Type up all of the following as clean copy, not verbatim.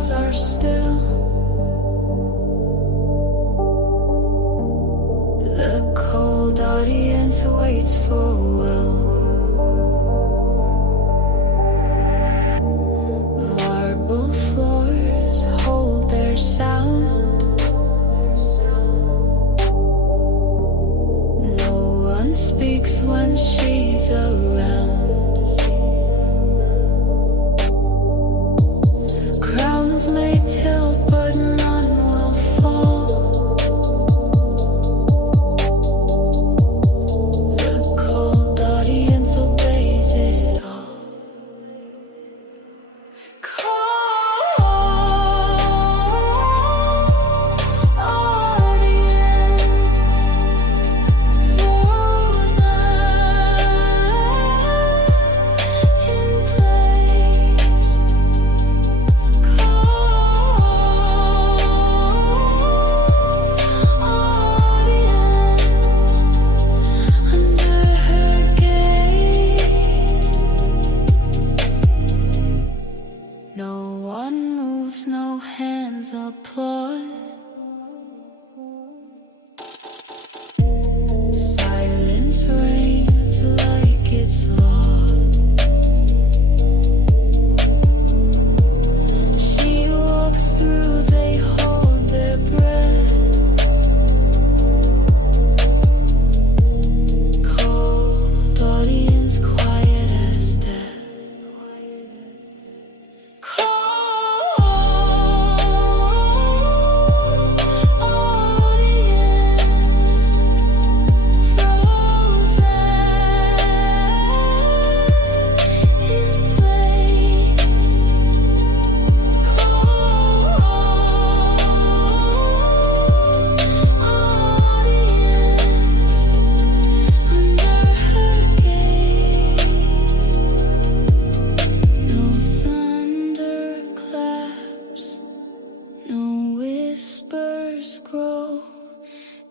hearts are still. The cold audience waits for will. Marble floors hold their sound. No one speaks when she's around. Crowns may tilt, but none will fall. The cold audience obeys it all. Cold audience, frozen in place. No one moves, no hands applaud. Silence reigns like it's law. She walks through, they hold their breath. Cold audience, quiet as death.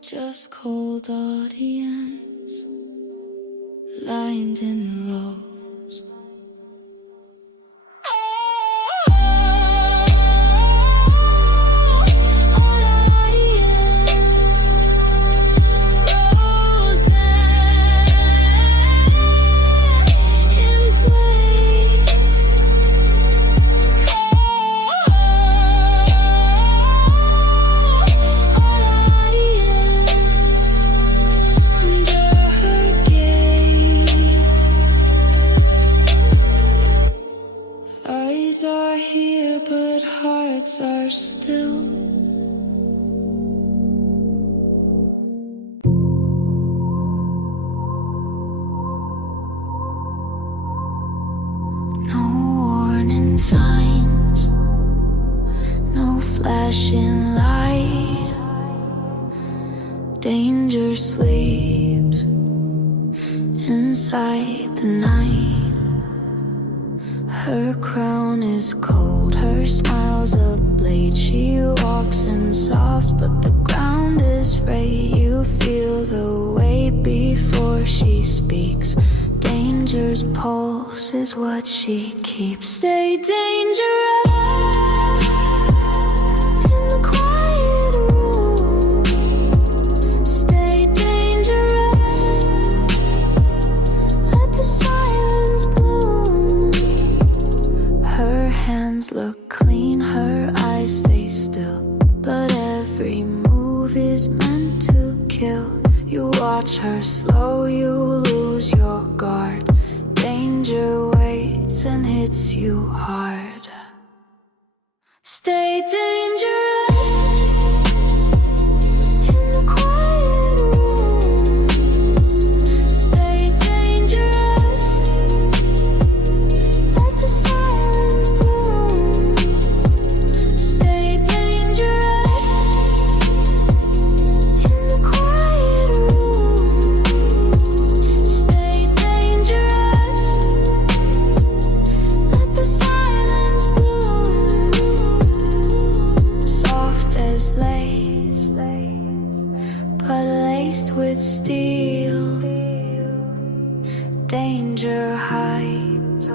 Just cold audience, lined in rows. Audience, frozen in place. Eyes are here, but hearts are still. No warning signs, no flashing light. Danger sleeps inside the night. Her crown is cold, her smile's a blade. She walks in soft, but the ground is frayed. You feel the weight before she speaks. Danger's pulse is what she keeps. Stay dangerous in the quiet room. Stay dangerous. Let the silence bloom. Her hands look clean, her eyes stay still, but every move is meant to kill. You watch her slow, you lose your guard. Danger waits and hits you hard. Stay dangerous in the quiet room. Stay dangerous. Let the silence bloom. Stay dangerous in the quiet room. Stay dangerous. Let the silence bloom. Soft as lace, but laced with steel. Danger hides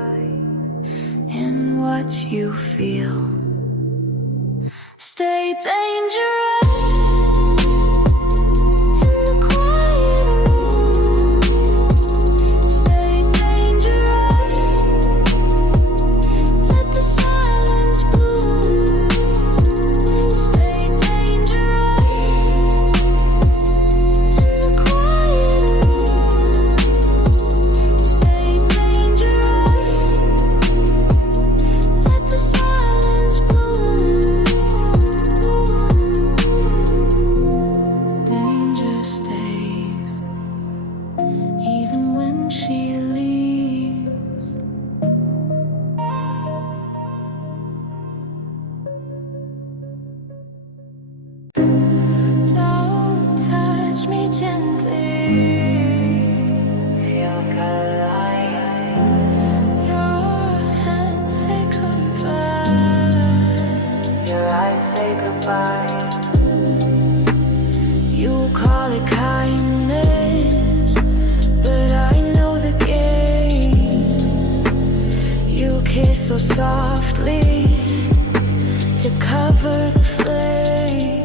in what you feel. Stay dangerous in the quiet room. Stay dangerous. Let the silence bloom. Stay dangerous in the quiet room. Stay dangerous. Let the silence bloom. Danger stays, even when she leaves. Don't touch me gently. Feel alive. Your hands say goodbye. Your eyes say goodbye. You call it kindness, but I know the game. You kiss so softly to cover the flame.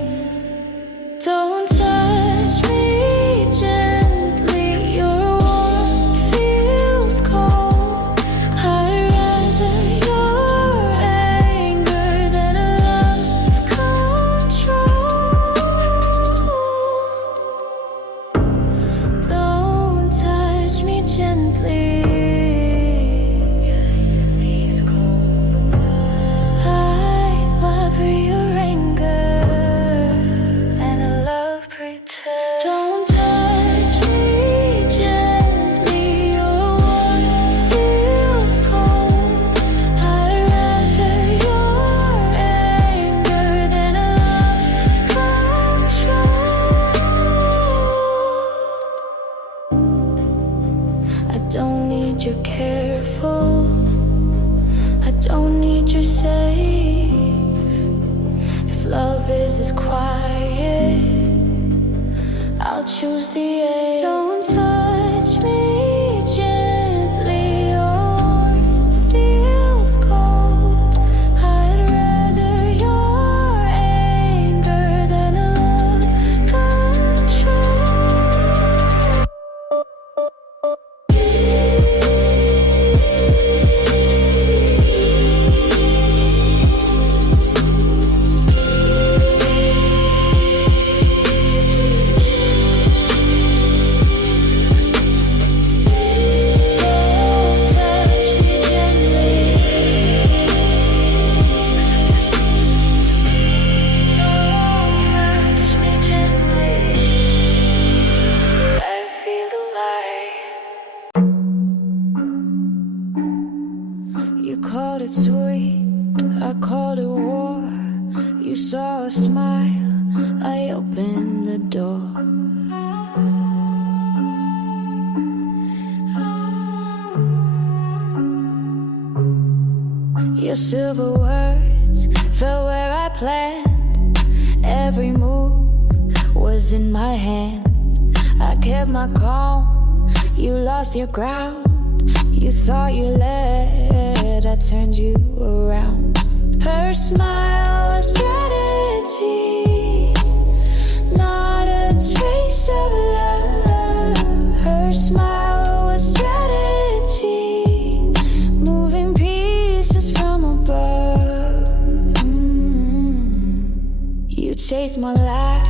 Don't touch me gently, your warmth feels cold. I'd rather your anger than a love control. Don't touch me gently. I'd rather your anger and a love pretend. Don't touch me gently, your warmth feels cold. I'd rather your anger than a love control. I don't need your careful, I don't need your safe. If love is as quiet, I'll choose the air. Don't touch me gently, your warmth feels cold. I'd rather your anger than a love control. Don't touch me gently. Don't touch me gently. I feel alive. You called it sweet, I called it war. You saw a smile, I opened the door. Your silver words fell where I planned. Every move was in my hand. I kept my calm, you lost your ground. You thought you led, I turned you around. Her smile was strategy, not a trace of love. Her smile was strategy, moving pieces from above. You chased my laugh,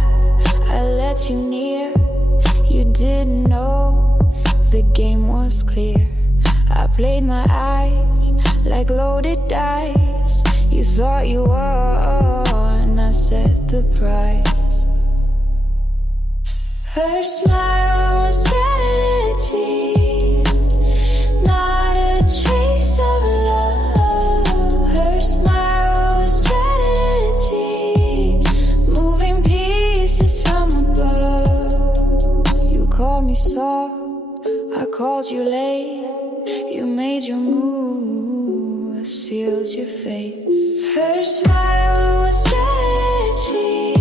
I let you near. You didn't know the game was clear. I played my eyes like loaded dice. You thought you won, I set the price. Her smile was strategy, not a trace of love. Her smile was strategy, moving pieces from above. You called me soft, I called you late. You made your move, I sealed your fate. Her smile was strategy,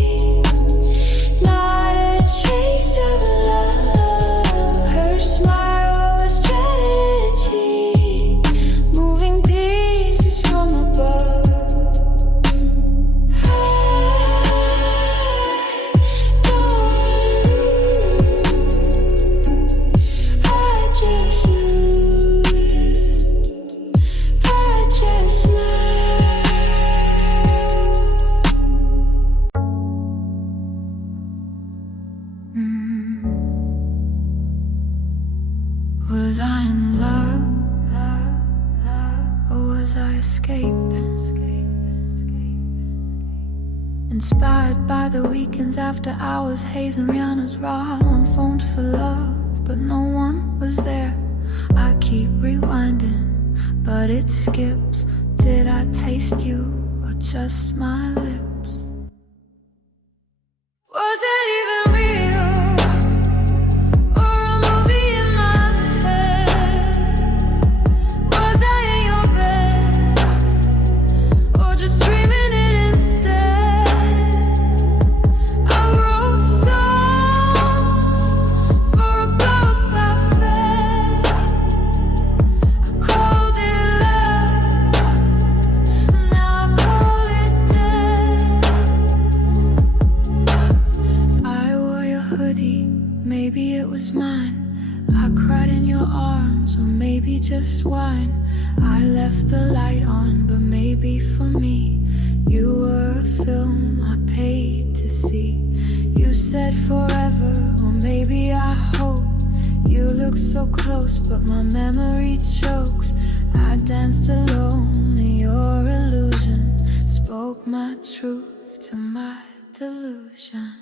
not a trace of love. Her smile was strategy, moving pieces from above. Was I in love, or was I escaping? Inspired by the weekends after hours, Haze and Rihanna's raw. One phoned for love, but no one was there. I keep rewinding, but it skips. Did I taste you, or just my lips? Was that even real? Or a movie in my head? Was I in your bed? Or just dreaming it instead? I wrote songs for a ghost I fed. I called it love, now I call it dead. I wore your hoodie, maybe it was mine. I cried in your arms, or maybe just wine. I left the light on, but maybe for me you were a film I paid to see. You said forever, or maybe I hope. You look so close, but my memory chokes. I danced alone in your illusion, spoke my truth to my delusion.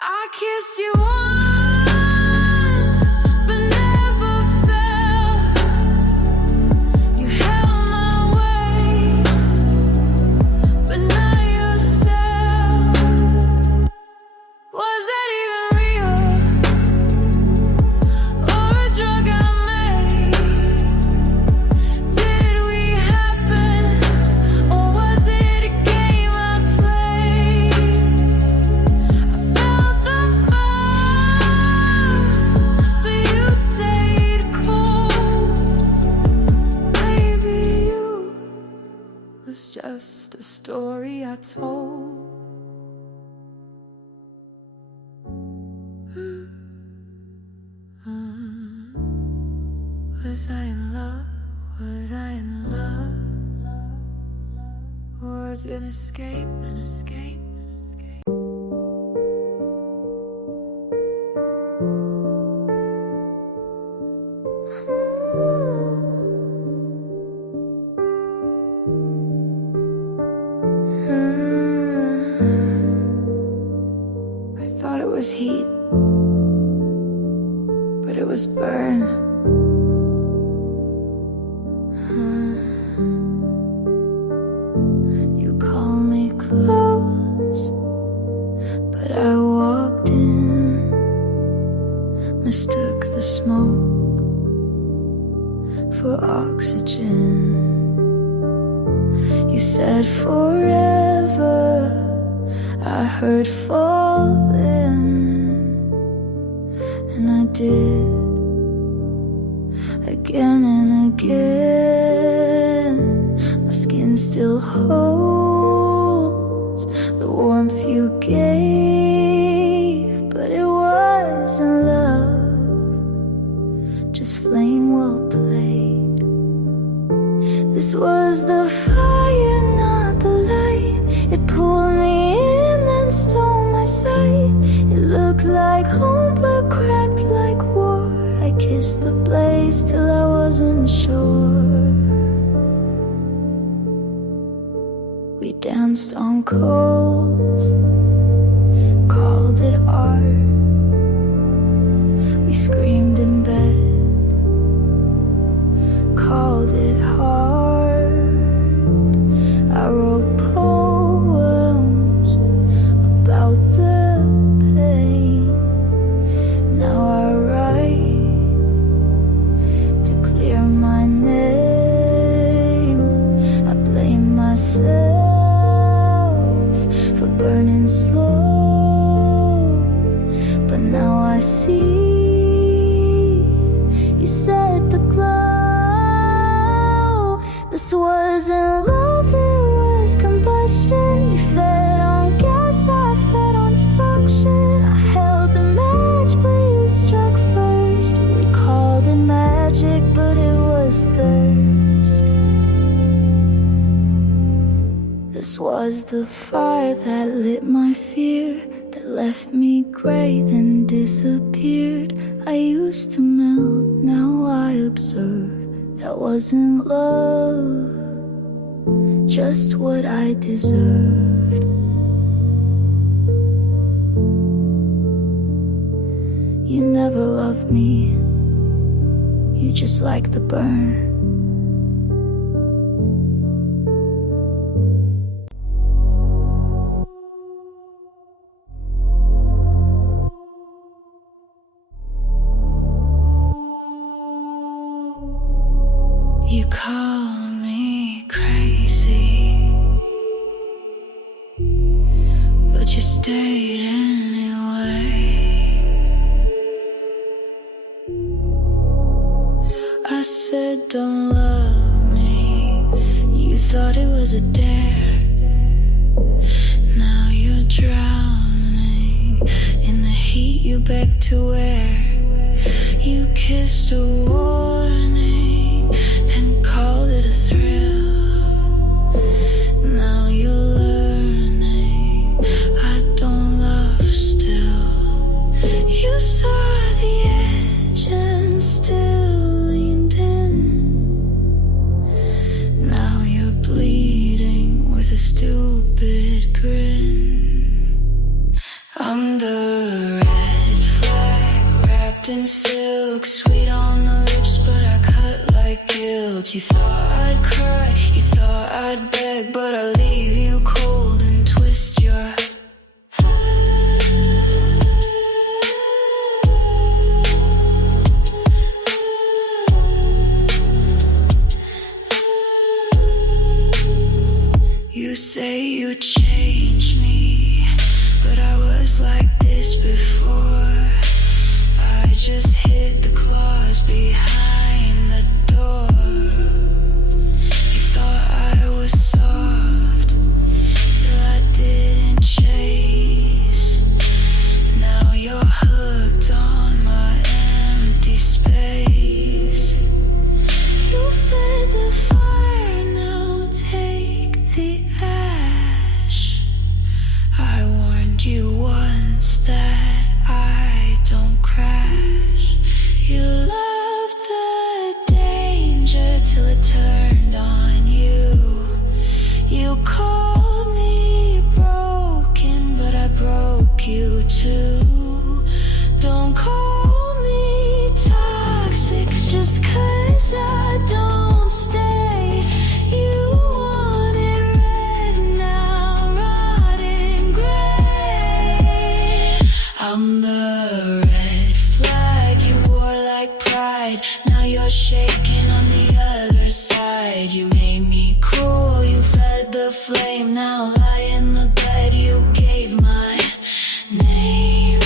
I kissed you once, but never felt. You held my waist, but not yourself. Was that even real? Or a drug I made? Did we happen? Or was it a game I played? I felt the fire, but you stayed cold. Maybe you was just a story I told. Was I in love? Was I in love? Or an escape, an escape, an escape? I thought it was heat, but it was burn. You call me close, but I walked in, mistook the smoke for oxygen. You said forever, I heard falling, and I did, again and again. My skin still holds the warmth you gave, but it wasn't love, just flame well played. This was the fire, not the light. It pulled me in, then stole my sight. It looked like home, but cracked like war. I kissed the blaze till I wasn't sure. We danced on coals, called it art. We screamed in bed, called it hard. I wrote poems about the pain. Now I write to clear my name. I blame myself for burning slow, but now I see you set the glow. This wasn't love, it was combustion. You fed on gas, I fed on function. I held the match, but you struck first. We called it magic, but it was thirst. This was the fire that lit my fear, the It left me gray, then disappeared. I used to melt, now I observe. That wasn't love, just what I deserved. You never loved me, you just like the burn. You call me crazy, but you stayed anyway. I said don't love me, you thought it was a dare. Now you're drowning in the heat you begged to wear. You kissed a warning and called it a thrill. Now you're learning I don't love still. You saw the edge and still leaned in. Now you're bleeding with a stupid grin. I'm the red flag wrapped in silk, sweet on the lips but I cut like guilt. You thought I'd cry, you thought I'd beg, but I leave you cold and twist your You say you changed me, but I was like this before. I just hid the claws behind the door. You thought I was soft till I didn't chase. Now you're hooked on my empty space. You fed the fire, now take the ash. I warned you once that I don't crash. You loved the danger till it turned on you. You called me broken, but I broke you too. Don't call me toxic just 'cause I don't stay. You want it red now, rotting gray. I'm the red flag you wore like pride. Now you're shaking on the other side. You made me cruel, you fed the flame. Now lie in the bed you gave my name.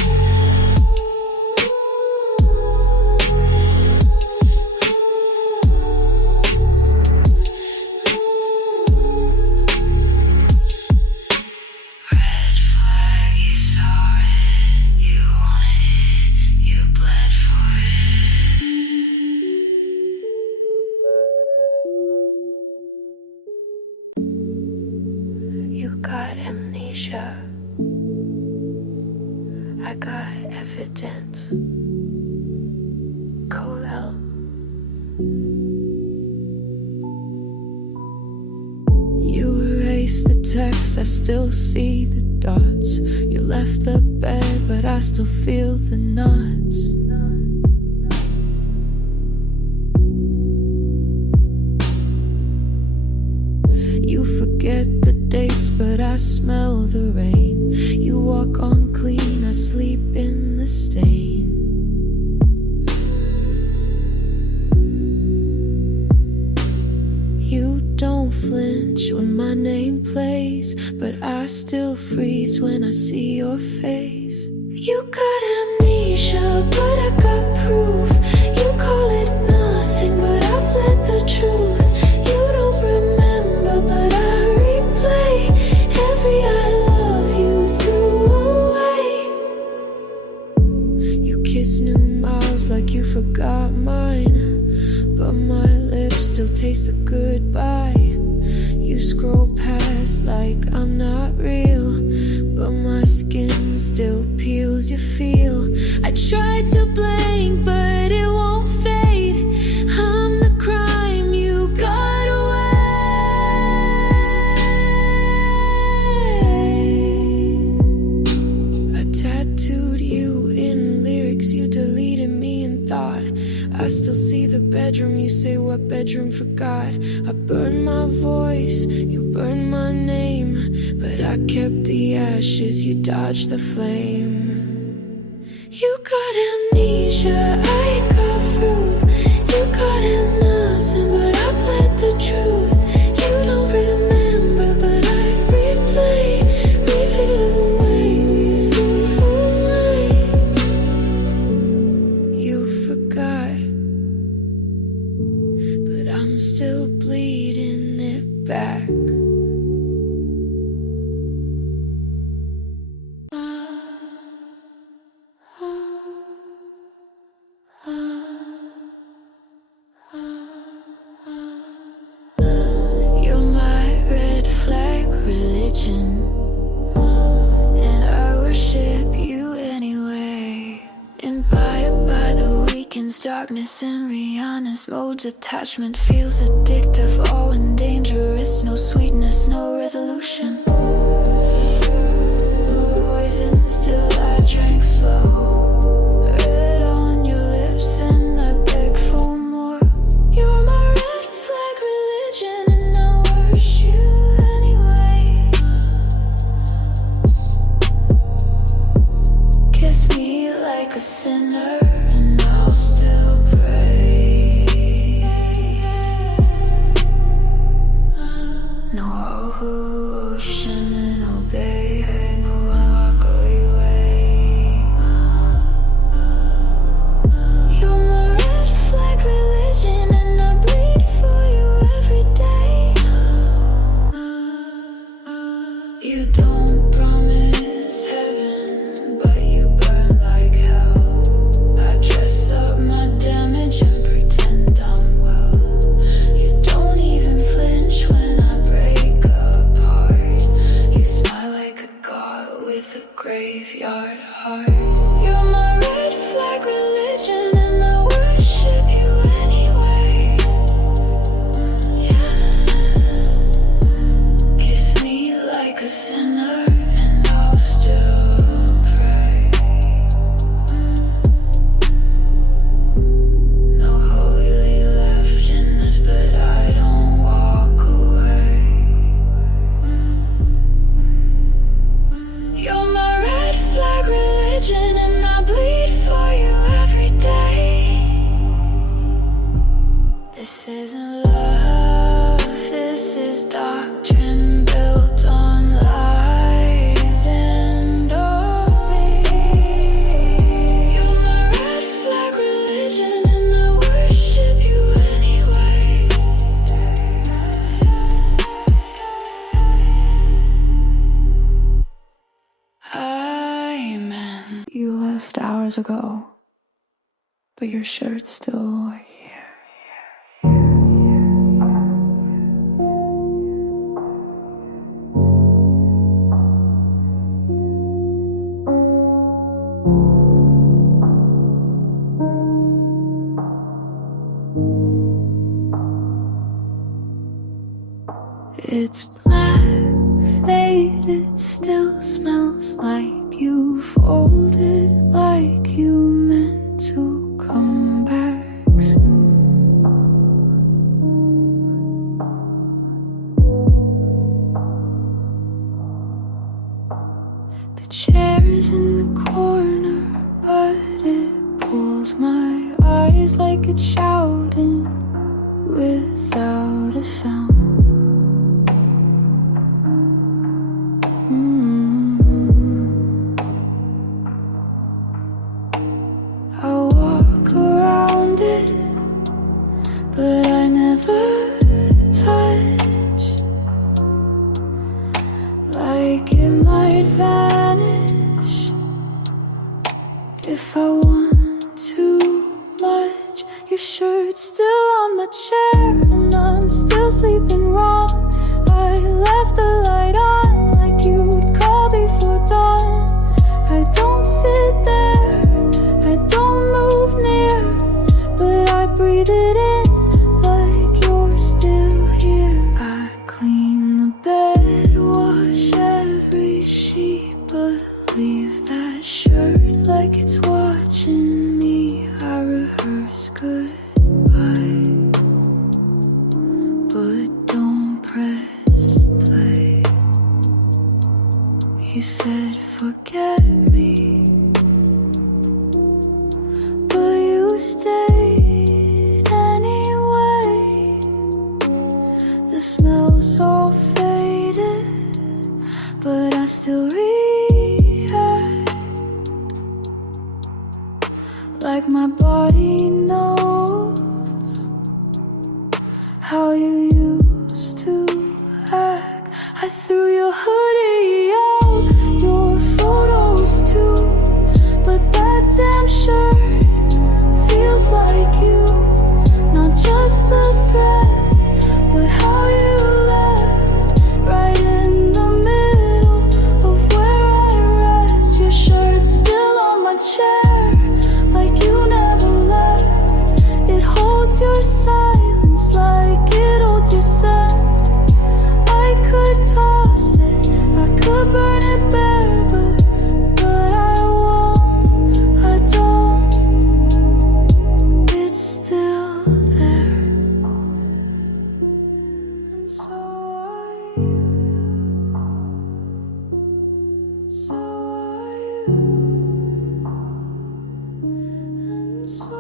Red flag, you saw it, you wanted it, you bled for it. You got amnesia, I got evidence. Code L. You erased the text, I still see the dots. You left the bed, but I still feel the knots. You forget the dates, but I smell the rain. You walk on clean, I sleep in the stain. You don't flinch when my name plays, but I still freeze when I see your face. You got amnesia, but I got proof. You call it nothing, but I bled the truth. You don't remember, but I replay every I love you threw away. You kiss new mouths like you forgot mine, but my lips still taste the goodbye. You scroll past like I'm not real, but my skin skin still peels, you feel. I tried to blink, but it won't fade. I'm the crime you got away. I tattooed you in lyrics, you deleted me in thought. I still see the bedroom, you say what bedroom forgot. I burned my voice, you burned my name, but I kept the ashes, you dodged the flame. You got amnesia, I got proof. You got innocent, but I bled the truth. You don't remember, but I replay the way we threw away. You forgot, but I'm still bleeding it back. You're my red flag religion, and I worship you anyway. Imbibed by the weekend's darkness and Rihanna's modes, attachment feels addictive, all and dangerous. No sweetness, no resolution. Poison, still I drank slow. Red on your lips and I beg for more. You're my red flag religion, and I worship you anyway. Kiss me like a sinner, and I'll still pray. No ocean and obey, no one walk away. You're my red flag religion, and I bleed for you every day. You don't promise heaven, but you burn like hell. I dress up my damage and pretend I'm well. You don't even flinch when I break apart. You smile like a god with a graveyard heart. You're my red flag religion, and I worship you anyway. Yeah. Kiss me like a sinner, and I'll still pray. No holy left in this, but I don't walk away. You're my red flag religion, and I bleed for you every day. This isn't love, this is doctrine built on lies and only. You're my red flag religion, and I worship you anyway. Amen. You left hours ago, but your shirt's still here. It's black, faded, still smells like you folded, like you meant to come back soon. The chair's in the corner, but it pulls my eyes like it's shouting without a sound. I walk around it, but I never touch. Like it might vanish if I want too much. Your shirt's still on my chair, and I'm still sleeping wrong. I left the light on like you'd call before dawn. I goodbye, but don't press play. You said forget me, but you stayed anyway. The smell's all faded, but I still react like my body knows how you used to act. I threw your hoodie out, your photos too, but that damn shirt feels like you. Not just the thread, but how you left, right in the middle of where I rest. Your shirt's still on my chair, like you never left. It holds your silence like it holds your scent. I could toss it, I could burn it bare, but I won't, I don't. It's still there, and so are you, so are you, and so